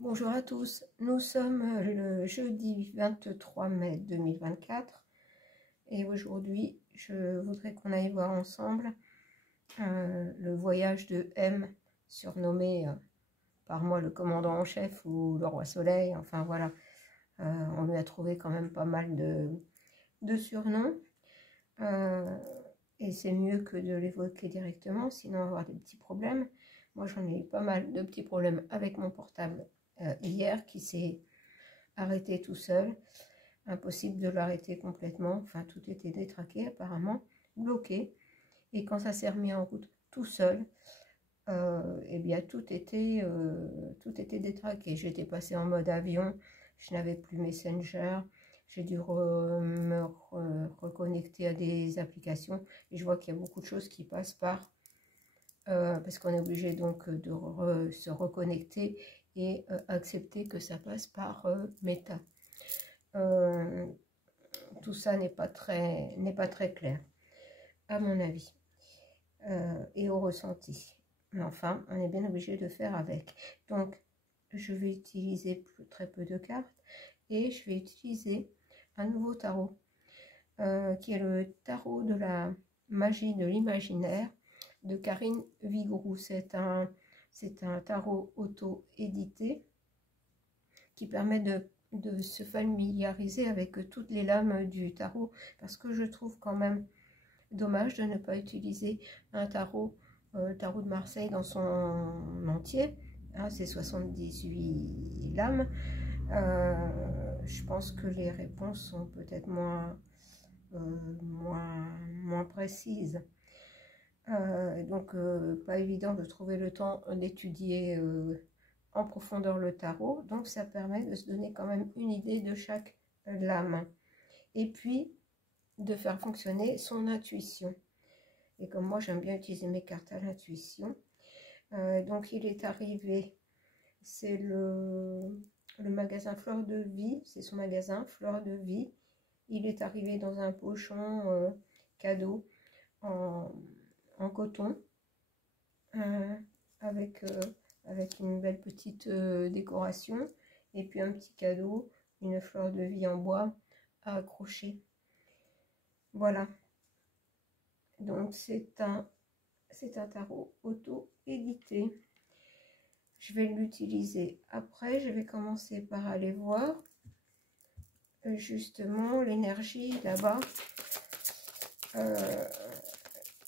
Bonjour à tous, nous sommes le jeudi 23 mai 2024 et aujourd'hui je voudrais qu'on aille voir ensemble le voyage de M, surnommé par moi le commandant en chef ou le roi soleil, enfin voilà, on lui a trouvé quand même pas mal de surnoms et c'est mieux que de l'évoquer directement, sinon on va avoir des petits problèmes. Moi j'en ai eu pas mal de petits problèmes avec mon portable hier qui s'est arrêté tout seul, impossible de l'arrêter complètement, enfin tout était détraqué apparemment, bloqué, et quand ça s'est remis en route tout seul, eh bien tout était détraqué. J'étais passé en mode avion, je n'avais plus Messenger, j'ai dû me reconnecter à des applications, et je vois qu'il y a beaucoup de choses qui passent par, parce qu'on est obligé donc de se reconnecter et accepter que ça passe par Meta. Tout ça n'est pas très clair, à mon avis, et au ressenti. Mais enfin, on est bien obligé de faire avec. Donc, je vais utiliser très peu de cartes et je vais utiliser un nouveau tarot, qui est le tarot de la magie de l'imaginaire de Karine Vigroux. C'est un tarot auto-édité qui permet de se familiariser avec toutes les lames du tarot, parce que je trouve quand même dommage de ne pas utiliser un tarot, le tarot de Marseille dans son entier, hein, c'est 78 lames. Je pense que les réponses sont peut-être moins précises. Donc pas évident de trouver le temps d'étudier en profondeur le tarot, donc ça permet de se donner quand même une idée de chaque lame et puis de faire fonctionner son intuition. Et comme moi j'aime bien utiliser mes cartes à l'intuition, donc il est arrivé, c'est le magasin Fleur de Vie, c'est son magasin Fleur de Vie. Il est arrivé dans un pochon cadeau en coton, avec une belle petite décoration, et puis un petit cadeau, une fleur de vie en bois à accrocher. Voilà, donc c'est un tarot auto-édité. Je vais l'utiliser après. Je vais commencer par aller voir justement l'énergie là-bas.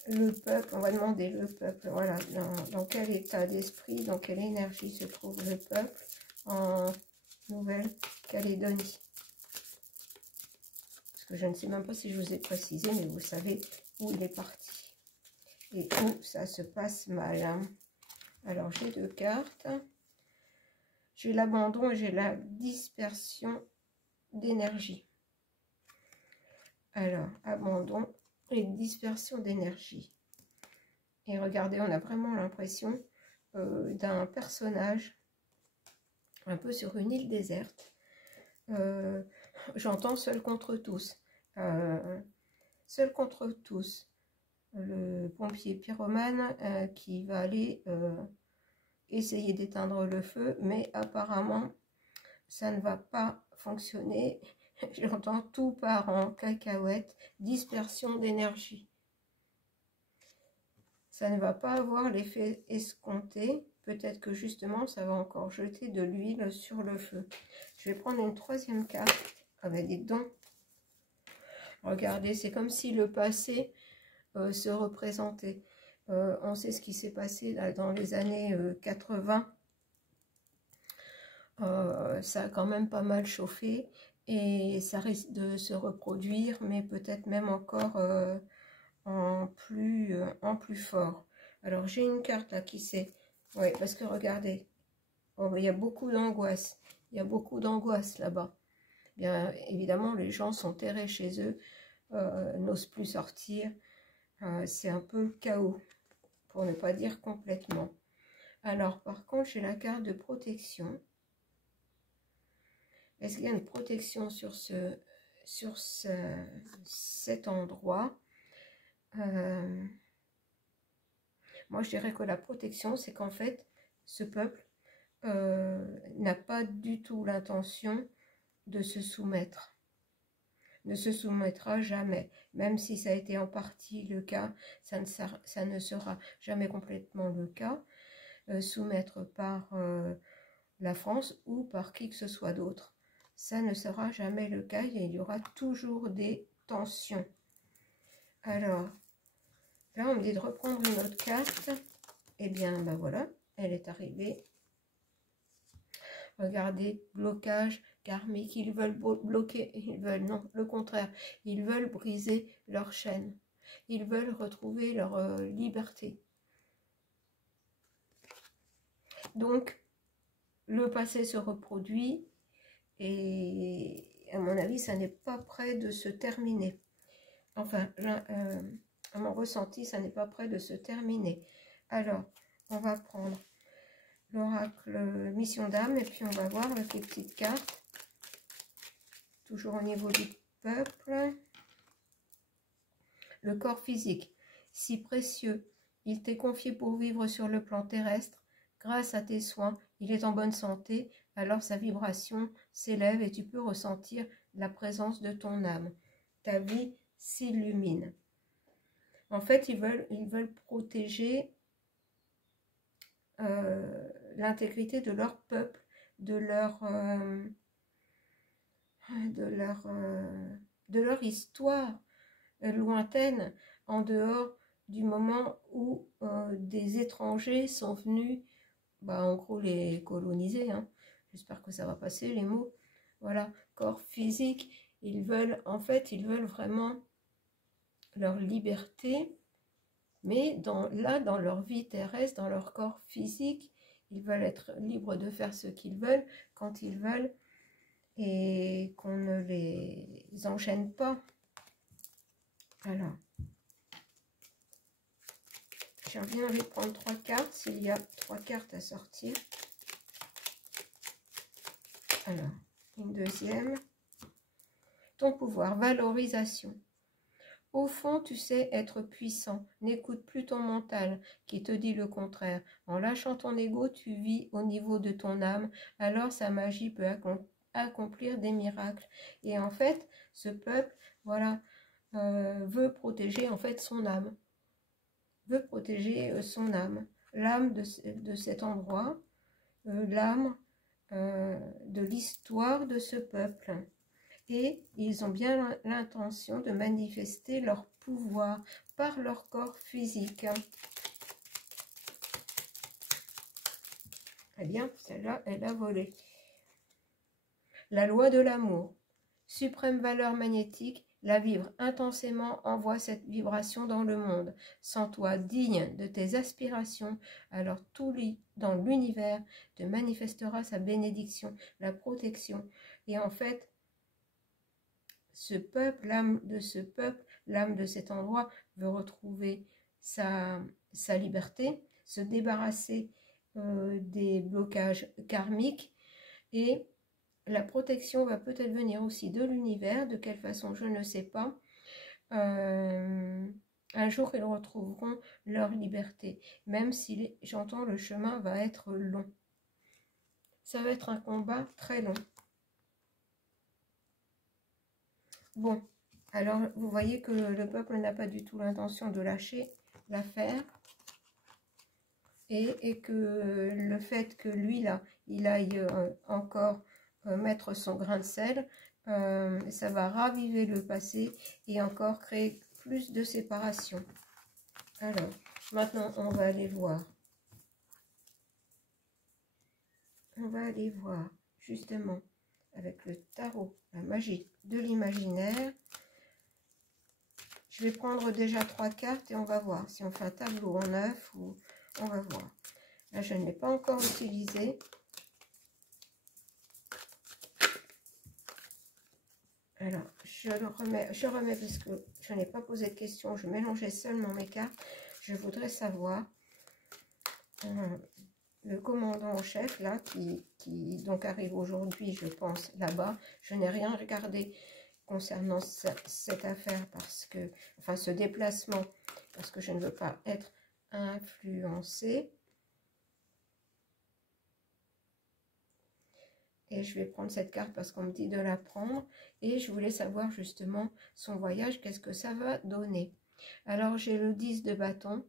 Le peuple, on va demander le peuple, voilà, dans quel état d'esprit, dans quelle énergie se trouve le peuple en Nouvelle-Calédonie. Parce que je ne sais même pas si je vous ai précisé, mais vous savez où il est parti. Et où ça se passe mal, hein. Alors, j'ai deux cartes. J'ai l'abandon et j'ai la dispersion d'énergie. Alors, abandon et dispersion d'énergie. Et regardez, on a vraiment l'impression d'un personnage un peu sur une île déserte. J'entends seul contre tous. Seul contre tous. Le pompier pyromane qui va aller essayer d'éteindre le feu, mais apparemment ça ne va pas fonctionner. J'entends tout part en cacahuète, dispersion d'énergie. Ça ne va pas avoir l'effet escompté. Peut-être que justement ça va encore jeter de l'huile sur le feu. Je vais prendre une troisième carte. Ah ben dites donc. Regardez, c'est comme si le passé se représentait. On sait ce qui s'est passé là, dans les années 80. Ça a quand même pas mal chauffé et ça risque de se reproduire, mais peut-être même encore en plus fort. Alors j'ai une carte là qui c'est, oui, parce que regardez, oh, il y a beaucoup d'angoisse, il y a beaucoup d'angoisse là-bas. Bien évidemment, les gens sont terrés chez eux, n'osent plus sortir. C'est un peu le chaos, pour ne pas dire complètement. Alors par contre, j'ai la carte de protection. Est-ce qu'il y a une protection sur cet endroit? Moi, je dirais que la protection, c'est qu'en fait, ce peuple n'a pas du tout l'intention de se soumettre. Ne se soumettra jamais. Même si ça a été en partie le cas, ça ne sera jamais complètement le cas. Soumettre par la France ou par qui que ce soit d'autre. Ça ne sera jamais le cas. Il y aura toujours des tensions. Alors, là, on me dit de reprendre une autre carte. Eh bien, ben voilà, elle est arrivée. Regardez, blocage karmique. Ils veulent bloquer, ils veulent, non, le contraire. Ils veulent briser leur chaîne. Ils veulent retrouver leur liberté. Donc, le passé se reproduit et, à mon avis, ça n'est pas près de se terminer. Enfin, à mon ressenti, ça n'est pas près de se terminer. Alors, on va prendre l'oracle mission d'âme et puis on va voir avec les petites cartes. Toujours au niveau du peuple. Le corps physique, si précieux, il t'est confié pour vivre sur le plan terrestre. Grâce à tes soins, il est en bonne santé, alors sa vibration s'élève et tu peux ressentir la présence de ton âme. Ta vie s'illumine. En fait, ils veulent protéger l'intégrité de leur peuple, de leur histoire lointaine, en dehors du moment où des étrangers sont venus, en gros, les coloniser. Hein. J'espère que ça va passer, les mots. Voilà, corps physique. Ils veulent vraiment leur liberté, mais dans leur vie terrestre, dans leur corps physique, ils veulent être libres de faire ce qu'ils veulent, quand ils veulent, et qu'on ne les enchaîne pas. Alors, j'ai bien envie de prendre 3 cartes, s'il y a 3 cartes à sortir. Alors, une deuxième. Ton pouvoir, valorisation. Au fond, tu sais être puissant. N'écoute plus ton mental qui te dit le contraire. En lâchant ton ego, tu vis au niveau de ton âme. Alors sa magie peut accomplir des miracles. Et en fait, ce peuple, voilà, veut protéger en fait son âme. Veut protéger son âme. L'âme de cet endroit, l'âme de l'histoire de ce peuple. Et ils ont bien l'intention de manifester leur pouvoir par leur corps physique. Eh bien, celle-là, elle a volé. La loi de l'amour. Suprême valeur magnétique, la vivre intensément envoie cette vibration dans le monde. Sens-toi digne de tes aspirations, alors tout dans l'univers te manifestera sa bénédiction, la protection. Et en fait, ce peuple, l'âme de ce peuple, l'âme de cet endroit veut retrouver sa liberté, se débarrasser des blocages karmiques, et la protection va peut-être venir aussi de l'univers, de quelle façon je ne sais pas. Un jour ils retrouveront leur liberté, même si j'entends le chemin va être long. Ça va être un combat très long. Bon, alors vous voyez que le peuple n'a pas du tout l'intention de lâcher l'affaire, et que le fait que lui là, il aille encore mettre son grain de sel, ça va raviver le passé et encore créer plus de séparation. Alors, maintenant on va aller voir. On va aller voir justement avec le tarot, la magie de l'imaginaire. Je vais prendre déjà 3 cartes et on va voir si on fait un tableau en 9 ou on va voir. Là, je ne l'ai pas encore utilisé. Alors, je remets parce que je n'ai pas posé de questions. Je mélangeais seulement mes cartes. Je voudrais savoir le commandant en chef, là, qui donc arrive aujourd'hui, je pense, là-bas. Je n'ai rien regardé concernant cette affaire, parce que, enfin, ce déplacement, parce que je ne veux pas être influencée. Et je vais prendre cette carte parce qu'on me dit de la prendre. Et je voulais savoir justement son voyage, qu'est-ce que ça va donner. Alors j'ai le 10 de bâton.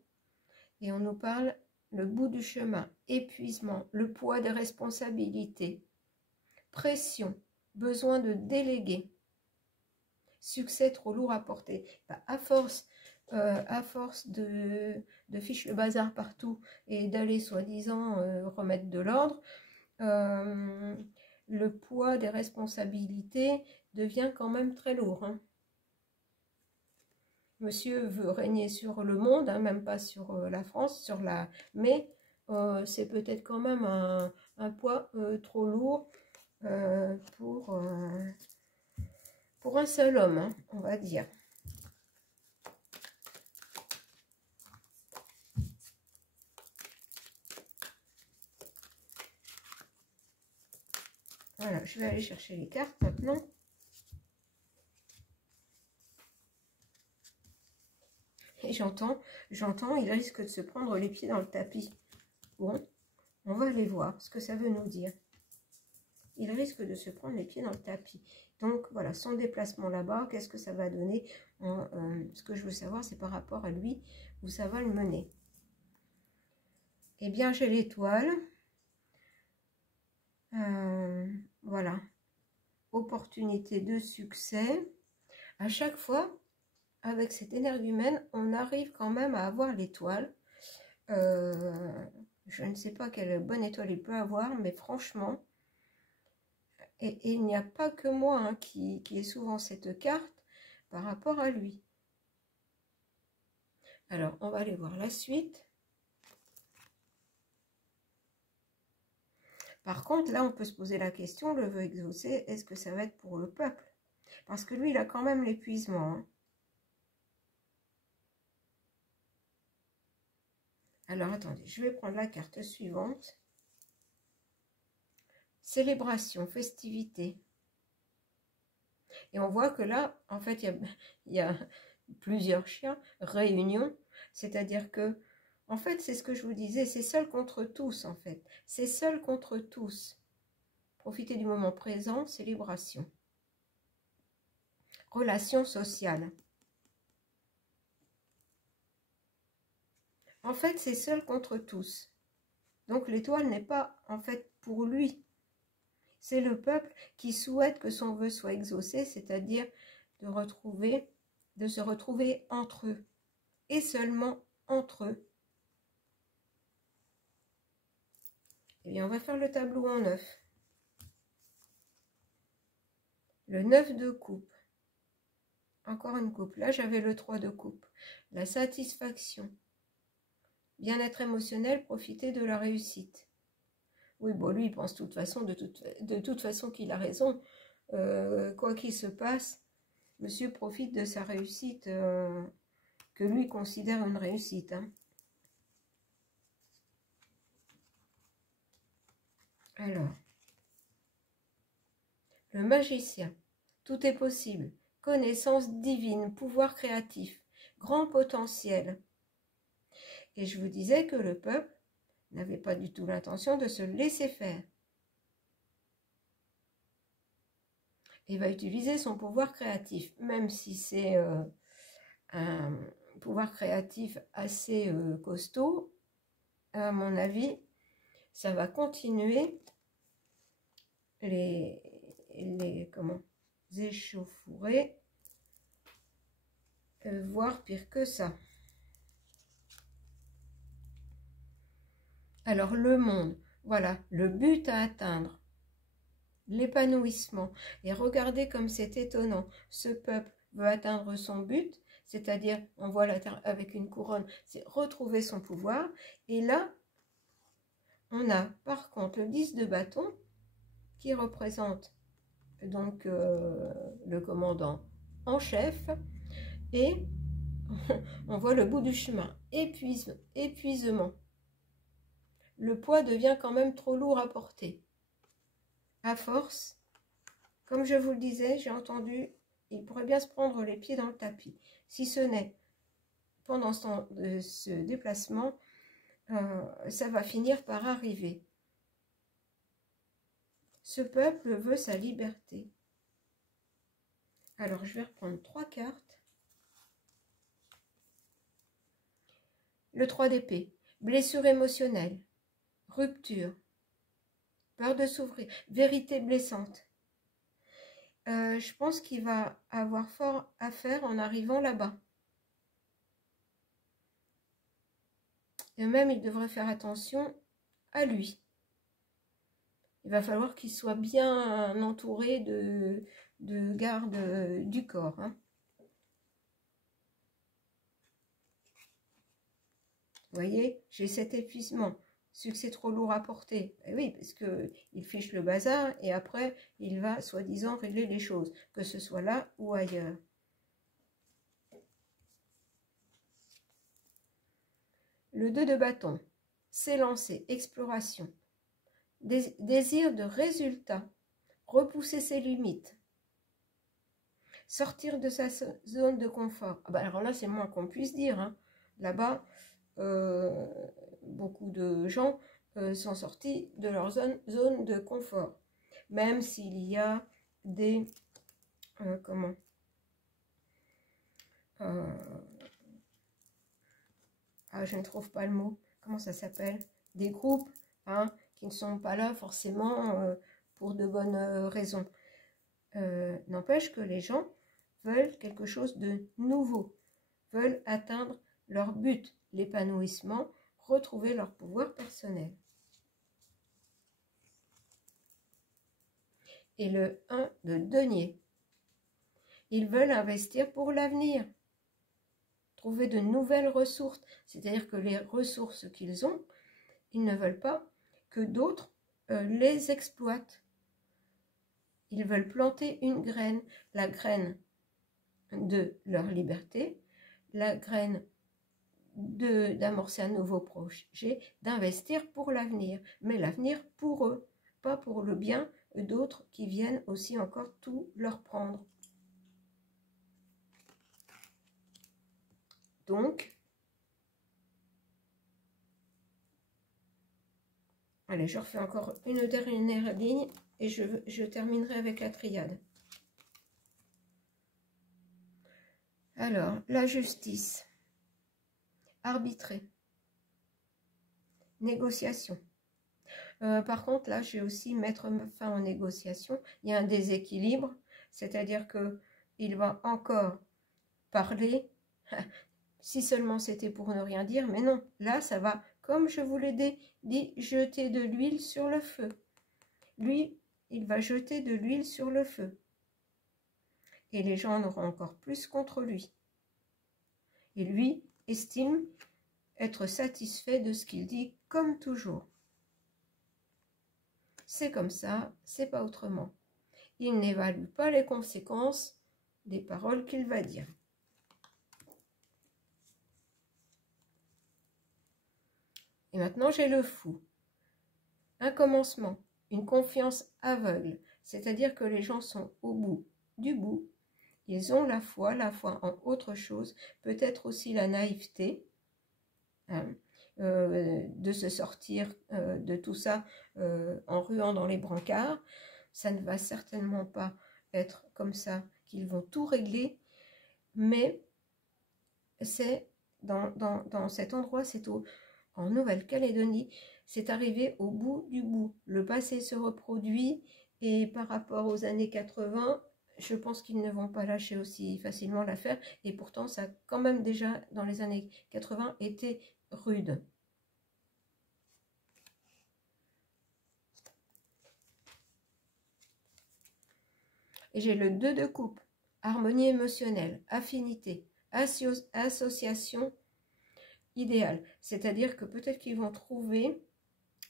Et on nous parle le bout du chemin, épuisement, le poids des responsabilités, pression, besoin de déléguer, succès trop lourd à porter. Bah, à force de ficher le bazar partout et d'aller soi-disant remettre de l'ordre, le poids des responsabilités devient quand même très lourd. Hein. Monsieur veut régner sur le monde, hein, même pas sur la France, mais c'est peut-être quand même un poids trop lourd pour un seul homme, hein, on va dire. Voilà, je vais aller chercher les cartes maintenant. Et j'entends, il risque de se prendre les pieds dans le tapis. Bon, on va aller voir ce que ça veut nous dire. Il risque de se prendre les pieds dans le tapis. Donc voilà, son déplacement là-bas, qu'est-ce que ça va donner? Ce que je veux savoir, c'est par rapport à lui, où ça va le mener. Eh bien, j'ai l'étoile. Voilà. Opportunité de succès. À chaque fois, avec cette énergumène, on arrive quand même à avoir l'étoile. Je ne sais pas quelle bonne étoile il peut avoir, mais franchement, et il n'y a pas que moi hein, qui ai souvent cette carte par rapport à lui. Alors, on va aller voir la suite. Par contre, là, on peut se poser la question, le vœu exaucé, est-ce que ça va être pour le peuple? Parce que lui, il a quand même l'épuisement. Hein. Alors, attendez, je vais prendre la carte suivante. Célébration, festivité. Et on voit que là, en fait, il y a plusieurs chiens, réunion, c'est-à-dire que, en fait, c'est ce que je vous disais, c'est seul contre tous, en fait. C'est seul contre tous. Profitez du moment présent, célébration. Relation sociale. En fait, c'est seul contre tous. Donc, l'étoile n'est pas, en fait, pour lui. C'est le peuple qui souhaite que son vœu soit exaucé, c'est-à-dire de se retrouver entre eux. Et seulement entre eux. Eh bien, on va faire le tableau en 9. Le 9 de coupe. Encore une coupe. Là, j'avais le 3 de coupe. La satisfaction. Bien-être émotionnel, profiter de la réussite. Oui, bon, lui, il pense de toute façon qu'il a raison. Quoi qu'il se passe, monsieur profite de sa réussite que lui considère une réussite. Hein. Alors, le magicien, tout est possible, connaissance divine, pouvoir créatif, grand potentiel. Et je vous disais que le peuple n'avait pas du tout l'intention de se laisser faire. Il va utiliser son pouvoir créatif, même si c'est un pouvoir créatif assez costaud, à mon avis, ça va continuer les échauffourées, voire pire que ça. Alors le monde, voilà, le but à atteindre, l'épanouissement. Et regardez comme c'est étonnant, ce peuple veut atteindre son but, c'est-à-dire, on voit la terre avec une couronne, c'est retrouver son pouvoir. Et là, on a par contre le 10 de bâton qui représente donc le commandant en chef. Et on voit le bout du chemin, épuisement. Le poids devient quand même trop lourd à porter. À force, comme je vous le disais, j'ai entendu, il pourrait bien se prendre les pieds dans le tapis. Si ce n'est pendant ce déplacement, ça va finir par arriver. Ce peuple veut sa liberté. Alors, je vais reprendre 3 cartes. Le 3 d'épée, blessure émotionnelle, rupture, peur de s'ouvrir, vérité blessante. Je pense qu'il va avoir fort à faire en arrivant là-bas. Et même, il devrait faire attention à lui. Il va falloir qu'il soit bien entouré de gardes du corps. Hein. Vous voyez, j'ai cet épuisement. Succès trop lourd à porter. Et oui, parce qu'il fiche le bazar et après, il va soi-disant régler les choses, que ce soit là ou ailleurs. Le 2 de bâton, s'élancer, exploration, désir de résultat, repousser ses limites, sortir de sa zone de confort. Ah bah alors là, c'est moins qu'on puisse dire. Hein. Là-bas, beaucoup de gens sont sortis de leur zone de confort. Même s'il y a des... je ne trouve pas le mot. Comment ça s'appelle? Des groupes hein, qui ne sont pas là forcément pour de bonnes raisons. N'empêche que les gens veulent quelque chose de nouveau, veulent atteindre leur but, l'épanouissement, retrouver leur pouvoir personnel. Et le 1 de denier. Ils veulent investir pour l'avenir, trouver de nouvelles ressources, c'est-à-dire que les ressources qu'ils ont, ils ne veulent pas que d'autres les exploitent. Ils veulent planter une graine, la graine de leur liberté, la graine d'amorcer un nouveau projet, d'investir pour l'avenir, mais l'avenir pour eux, pas pour le bien d'autres qui viennent aussi encore tout leur prendre. Donc, allez, je refais encore une dernière ligne et je terminerai avec la triade. Alors, la justice, arbitrer, négociation. Par contre, là, je vais aussi mettre fin aux négociations. Il y a un déséquilibre, c'est-à-dire qu'il va encore parler, si seulement c'était pour ne rien dire, mais non, là, ça va, comme je vous l'ai dit, jeter de l'huile sur le feu. Lui, il va jeter de l'huile sur le feu. Et les gens en auront encore plus contre lui. Et lui estime être satisfait de ce qu'il dit, comme toujours. C'est comme ça, c'est pas autrement. Il n'évalue pas les conséquences des paroles qu'il va dire. Et maintenant, j'ai le fou. Un commencement, une confiance aveugle, c'est-à-dire que les gens sont au bout du bout. Ils ont la foi en autre chose, peut-être aussi la naïveté, hein, de se sortir de tout ça en ruant dans les brancards. Ça ne va certainement pas être comme ça qu'ils vont tout régler, mais c'est dans cet endroit, c'est en Nouvelle-Calédonie, c'est arrivé au bout du bout. Le passé se reproduit et par rapport aux années 80, je pense qu'ils ne vont pas lâcher aussi facilement l'affaire. Et pourtant, ça a quand même déjà, dans les années 80, été rude. Et j'ai le 2 de coupe, harmonie émotionnelle, affinité, association idéale. C'est-à-dire que peut-être qu'ils vont trouver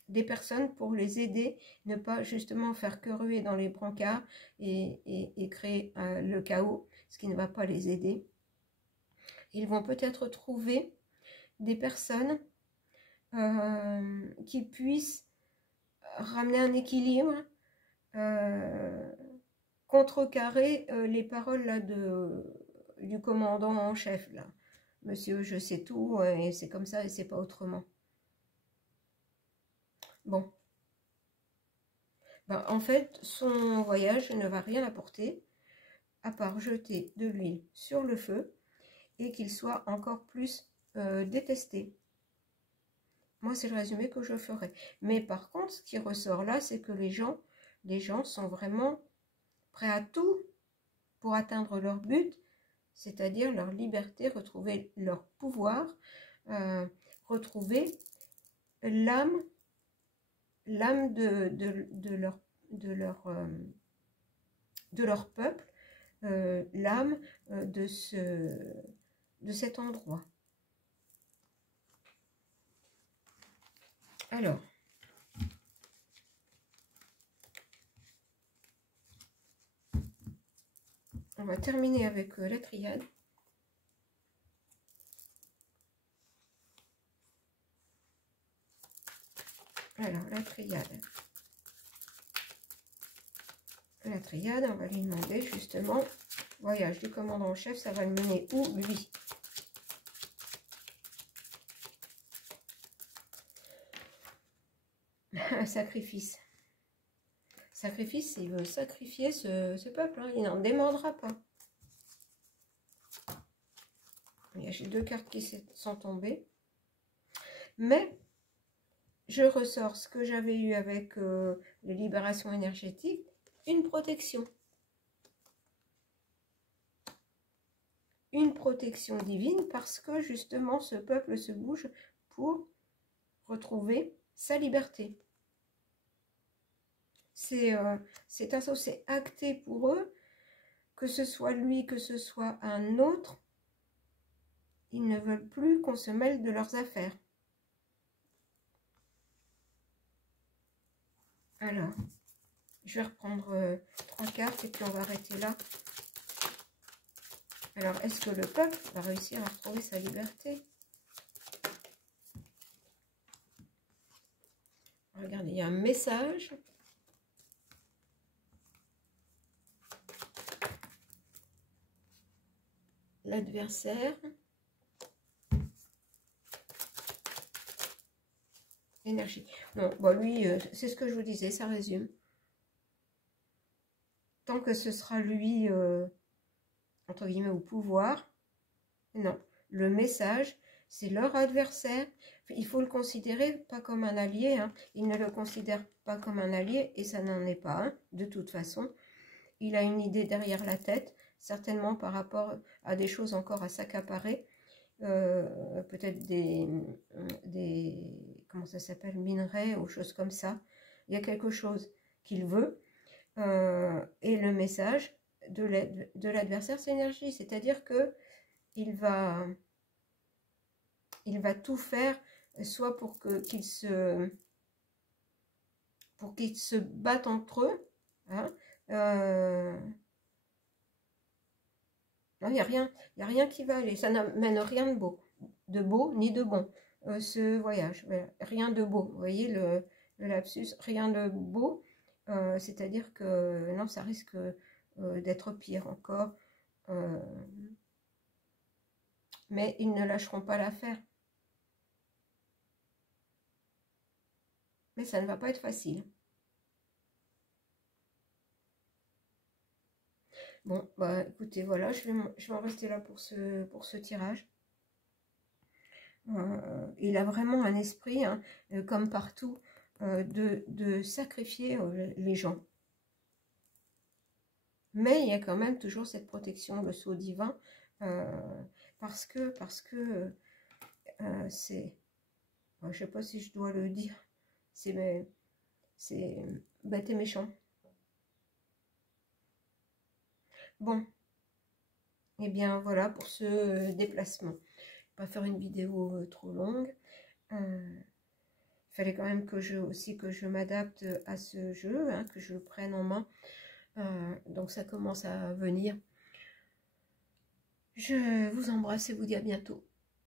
des personnes pour les aider, ne pas justement faire que ruer dans les brancards et créer le chaos, ce qui ne va pas les aider. Ils vont peut-être trouver des personnes qui puissent ramener un équilibre, contrecarrer les paroles là, du commandant en chef. Là. Monsieur, je sais tout, et c'est comme ça et c'est pas autrement. Bon. En fait, son voyage ne va rien apporter, à part jeter de l'huile sur le feu, et qu'il soit encore plus détesté. Moi, c'est le résumé que je ferai. Mais par contre, ce qui ressort là, c'est que les gens sont vraiment prêts à tout pour atteindre leur but, c'est-à-dire leur liberté, retrouver leur pouvoir, retrouver l'âme de leur peuple, l'âme de cet endroit. Alors, on va terminer avec la triade. Alors, la triade. La triade, on va lui demander justement, voyage du commandant en chef, ça va le mener où, lui? Un sacrifice. Sacrifice, il veut sacrifier ce peuple, hein, il n'en demandera pas. J'ai deux cartes qui sont tombées. Mais, je ressors ce que j'avais eu avec les libérations énergétiques, une protection. Une protection divine parce que justement ce peuple se bouge pour retrouver sa liberté. C'est acté pour eux, que ce soit lui, que ce soit un autre, ils ne veulent plus qu'on se mêle de leurs affaires. Alors, je vais reprendre 3 cartes et puis on va arrêter là. Alors, est-ce que le peuple va réussir à retrouver sa liberté? Regardez, il y a un message. L'adversaire. Énergie. Non, bon, lui, c'est ce que je vous disais, ça résume. Tant que ce sera lui, entre guillemets, au pouvoir, non. Le message, c'est leur adversaire. Il faut le considérer pas comme un allié. Hein. Il ne le considère pas comme un allié et ça n'en est pas un, de toute façon. Il a une idée derrière la tête, certainement par rapport à des choses encore à s'accaparer. Peut-être des comment ça s'appelle, minerais ou choses comme ça. Il y a quelque chose qu'il veut et le message de l'adversaire, c'est énergie, c'est-à-dire que il va tout faire, soit pour qu'ils se battent entre eux, hein, non, il n'y a rien qui va aller. Ça n'amène rien de beau ni de bon, ce voyage. Voilà. Rien de beau. Vous voyez le lapsus, rien de beau. C'est-à-dire que non, ça risque d'être pire encore. Mais ils ne lâcheront pas l'affaire. Mais ça ne va pas être facile. Bon, bah écoutez, voilà, je vais en rester là pour ce tirage. Il a vraiment un esprit, hein, comme partout, de sacrifier les gens. Mais il y a quand même toujours cette protection, le sceau divin, parce que c'est, je ne sais pas si je dois le dire, c'est bête et méchant. Bon, et bien voilà pour ce déplacement. Pas faire une vidéo trop longue. Il fallait quand même que je m'adapte à ce jeu, hein, que je le prenne en main. Donc ça commence à venir. Je vous embrasse et vous dis à bientôt.